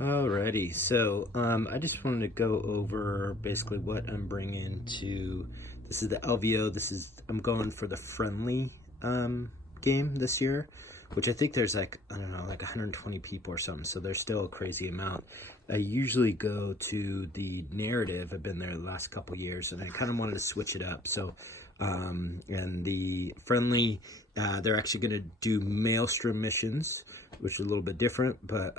Alrighty, so I just wanted to go over basically what I'm bringing to. This is the LVO. I'm going for the friendly game this year, which I think there's like I don't know like 120 people or something. So there's still a crazy amount. I usually go to the narrative. I've been there the last couple years, and I kind of wanted to switch it up. So and the friendly, they're actually going to do maelstrom missions, which is a little bit different, but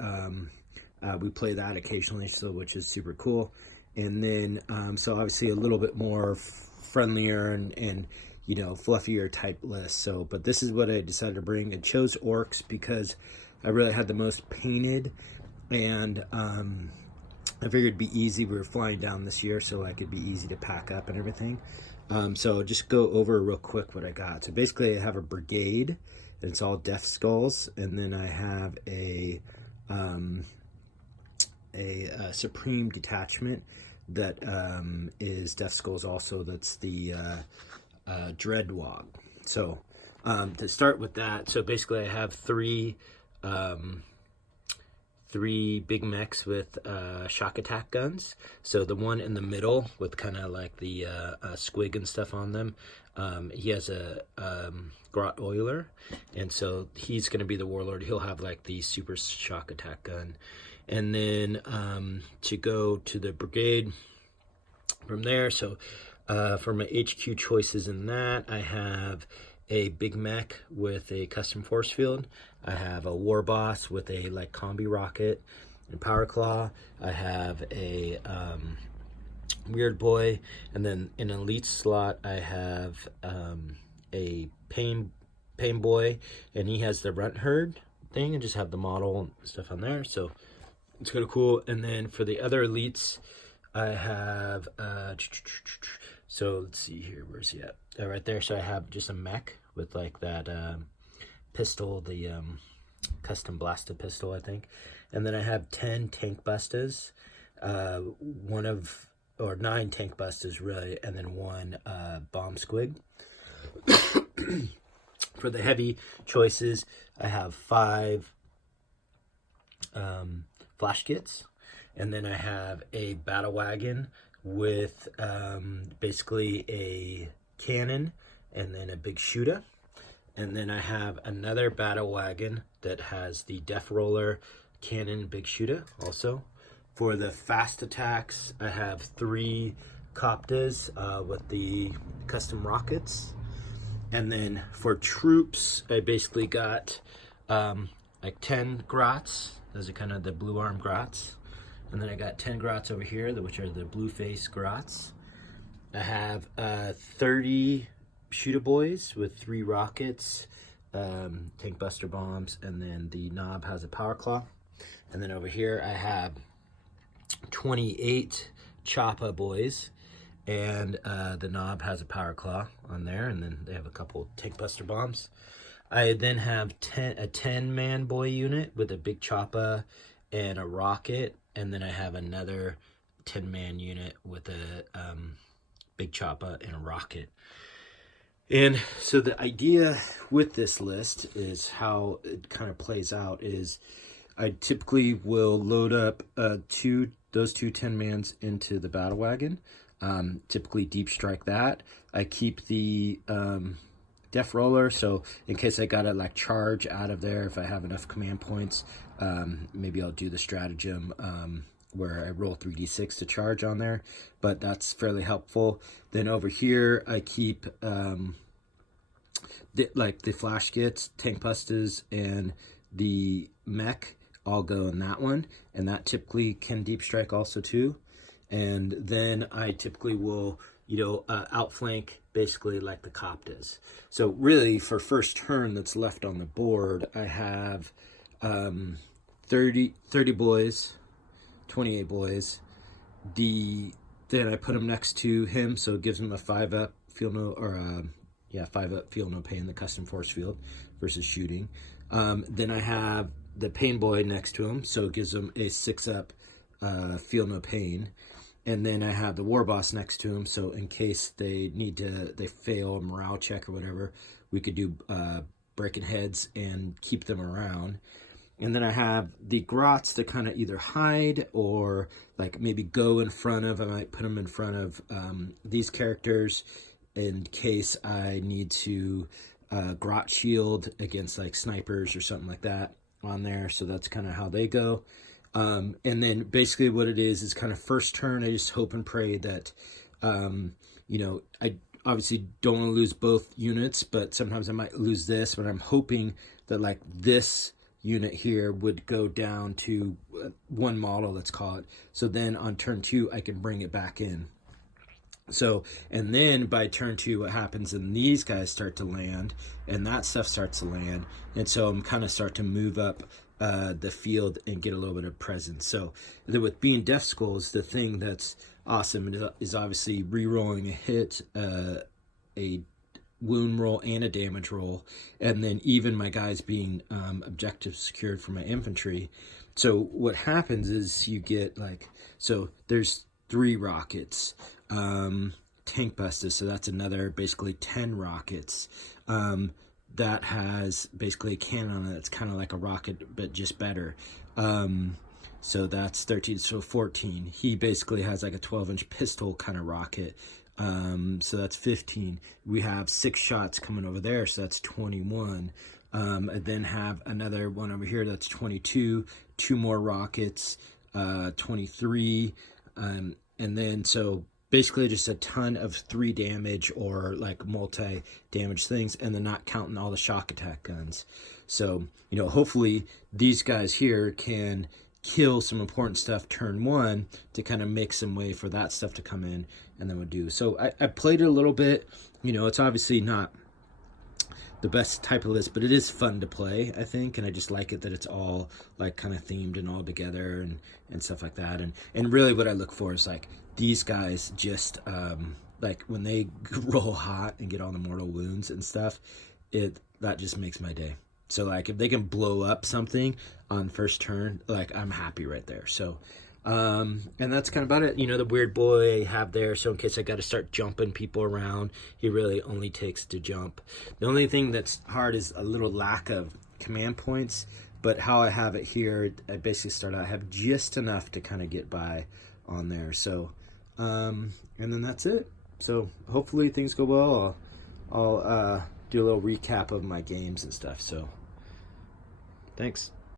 we play that occasionally, so which is super cool. And then, so obviously a little bit more friendlier and fluffier type list. So, but this is what I decided to bring. I chose Orks because I really had the most painted, and I figured it'd be easy. We were flying down this year, so like it'd be easy to pack up and everything. So just go over real quick what I got. So basically, I have a brigade, and it's all Death Skulls, and then I have a Supreme Detachment that is Death Skulls also. That's the Dreadwog. So to start with that, so basically I have three big mechs with shock attack guns. So the one in the middle with kind of like the squig and stuff on them, he has a Grot Oiler, and so he's going to be the warlord. He'll have like the super shock attack gun. And then to go to the brigade from there. So for my HQ choices in that, I have a big mech with a custom force field. I have a war boss with a like combi rocket and power claw. I have a weird boy, and then in an elite slot I have a pain boy, and he has the runt herd thing, and just have the model and stuff on there. So it's kind of cool. And then for the other elites, I have so let's see here, where's he at? Right there. So I have just a mech with like that pistol, the custom blasted pistol, I think. And then I have 10 tank bustas, or 9 tank bustas really, and then 1 bomb squig. For the heavy choices, I have 5 flash kits, and then I have a battle wagon with basically a cannon and then a big shooter. And then I have another battle wagon that has the death roller, cannon, big shooter also. For the fast attacks, I have 3 Coptas with the custom rockets. And then for troops, I basically got like 10 Grots. Those are kind of the blue arm Grots. And then I got 10 Grots over here, which are the blue face Grots. I have 30 Shooter Boys with 3 rockets, tank buster bombs, and then the knob has a power claw. And then over here I have 28 Choppa Boys, and the knob has a power claw on there, and then they have a couple tank buster bombs. I then have a 10-man boy unit with a big choppa and a rocket, and then I have another 10-man unit with a big choppa and a rocket. And so the idea with this list is how it kind of plays out is I typically will load up those two 10-mans into the battle wagon. Typically deep strike that. I keep the Death Roller, so in case I gotta like charge out of there, if I have enough command points, maybe I'll do the stratagem where I roll 3d6 to charge on there, but that's fairly helpful. Then over here, I keep the flash kits, tank bustas, and the mech all go in that one, and that typically can deep strike also too. And then I typically will, outflank basically like the Coptas. So really for first turn that's left on the board, I have 30 boys, 28 boys. Then I put them next to him, so it gives him the 5-up feel no, or 5-up feel no pain, the custom force field versus shooting. Then I have the pain boy next to him, so it gives him a 6-up feel no pain. And then I have the war boss next to him, so in case they fail a morale check or whatever, we could do breaking heads and keep them around. And then I have the grots to kind of either hide or like maybe go in front of. I might put them in front of these characters in case I need to grot shield against like snipers or something like that on there. So that's kind of how they go. And then basically what it is kind of first turn, I just hope and pray that, you know, I obviously don't want to lose both units, but sometimes I might lose this, but I'm hoping that like this unit here would go down to one model, let's call it. So then on turn 2, I can bring it back in. So, and then by turn 2, what happens, and these guys start to land, and that stuff starts to land. And so I'm kind of start to move up the field and get a little bit of presence. So then with being Death Skulls, the thing that's awesome is obviously re-rolling a hit, a wound roll, and a damage roll, and then even my guys being objective secured for my infantry. So what happens is you get like, so there's 3 rockets, tank busters, so that's another basically 10 rockets. That has basically a cannon on it that's kind of like a rocket but just better. So that's 13, so 14. He basically has like a 12-inch pistol kind of rocket. So that's 15. We have 6 shots coming over there, so that's 21. I then have another one over here that's 22, 2 more rockets, 23, and then so basically just a ton of 3 damage or like multi-damage things, and then not counting all the shock attack guns. So, you know, hopefully these guys here can kill some important stuff turn 1 to kind of make some way for that stuff to come in, and then we'll do. So I played it a little bit. You know, it's obviously not the best type of list, but it is fun to play, I think, and I just like it that it's all like kind of themed and all together and stuff like that. And really what I look for is like these guys just like when they roll hot and get all the mortal wounds and stuff, that just makes my day. So like if they can blow up something on first turn, like I'm happy right there. So and that's kind of about it. You know, the weird boy I have there, so in case I got to start jumping people around, he really only takes to jump. The only thing that's hard is a little lack of command points, but how I have it here, I basically start out, I have just enough to kind of get by on there. So and then that's it. So hopefully things go well. I'll do a little recap of my games and stuff. So thanks.